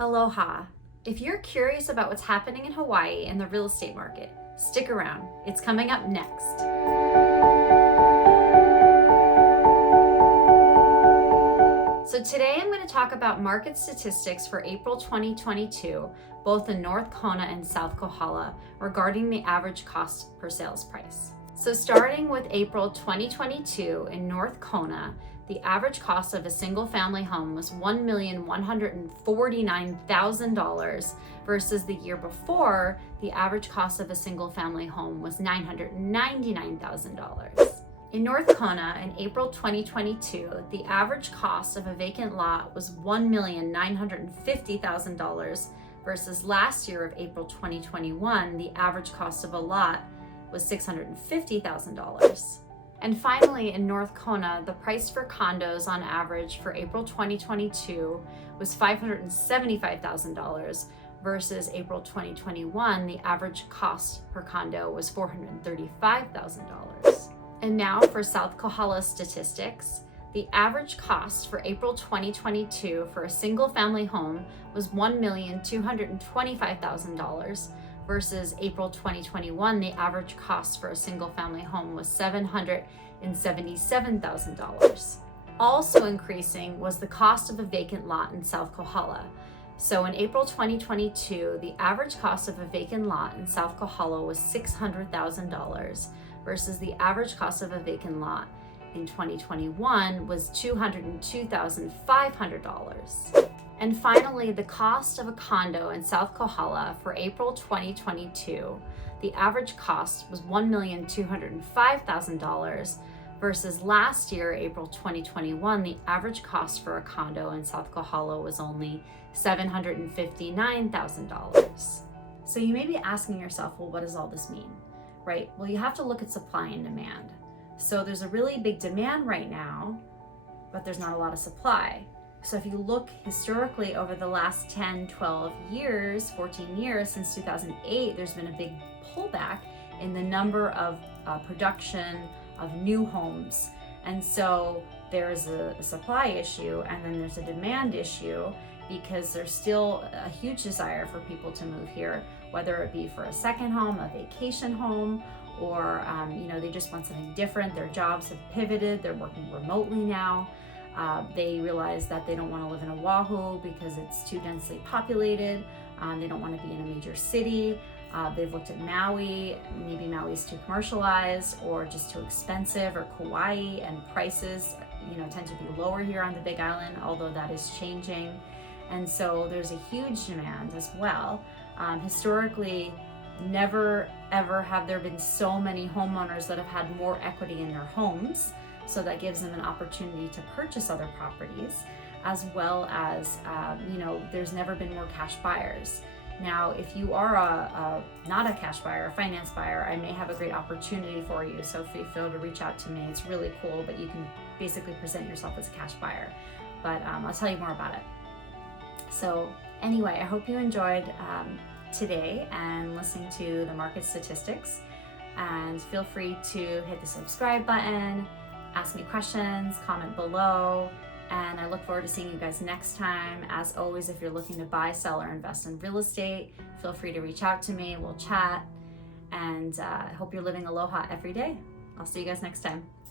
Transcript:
Aloha! If you're curious about what's happening in Hawaii and the real estate market, stick around. It's coming up next. So today I'm going to talk about market statistics for April 2022, both in North Kona and South Kohala, regarding the average cost per sales price. So starting with April 2022 in North Kona, the average cost of a single family home was $1,149,000 versus the year before, the average cost of a single family home was $999,000. In North Kona in April 2022, the average cost of a vacant lot was $1,950,000 versus last year of April 2021, the average cost of a lot was $650,000. And finally, in North Kona, the price for condos on average for April 2022 was $575,000 versus April 2021, the average cost per condo was $435,000. And now for South Kohala statistics, the average cost for April 2022 for a single family home was $1,225,000 versus April 2021, the average cost for a single family home was $777,000. Also increasing was the cost of a vacant lot in South Kohala. So in April 2022, the average cost of a vacant lot in South Kohala was $600,000 versus the average cost of a vacant lot in 2021 was $202,500. And finally, the cost of a condo in South Kohala for April 2022, the average cost was $1,205,000 versus last year, April 2021, the average cost for a condo in South Kohala was only $759,000. So you may be asking yourself, well, what does all this mean, right? Well, you have to look at supply and demand. So there's a really big demand right now, but there's not a lot of supply. So if you look historically over the last 10, 12 years, 14 years since 2008, there's been a big pullback in the number of production of new homes. And so there's a supply issue and then there's a demand issue because there's still a huge desire for people to move here, whether it be for a second home, a vacation home, or they just want something different. Their jobs have pivoted, they're working remotely now. They realize that they don't want to live in Oahu because it's too densely populated. They don't want to be in a major city. They've looked at Maui, maybe Maui's too commercialized or just too expensive, or Kauai, and prices tend to be lower here on the Big Island, although that is changing. And so there's a huge demand as well. Historically, never ever have there been so many homeowners that have had more equity in their homes. So that gives them an opportunity to purchase other properties, as well as, there's never been more cash buyers. Now, if you are not a cash buyer, a finance buyer, I may have a great opportunity for you. So feel free to reach out to me. It's really cool, but you can basically present yourself as a cash buyer. But I'll tell you more about it. So anyway, I hope you enjoyed today and listening to the market statistics. And feel free to hit the subscribe button, ask me questions, comment below, and I look forward to seeing you guys next time. As always, if you're looking to buy, sell, or invest in real estate, feel free to reach out to me. We'll chat, and I hope you're living aloha every day. I'll see you guys next time.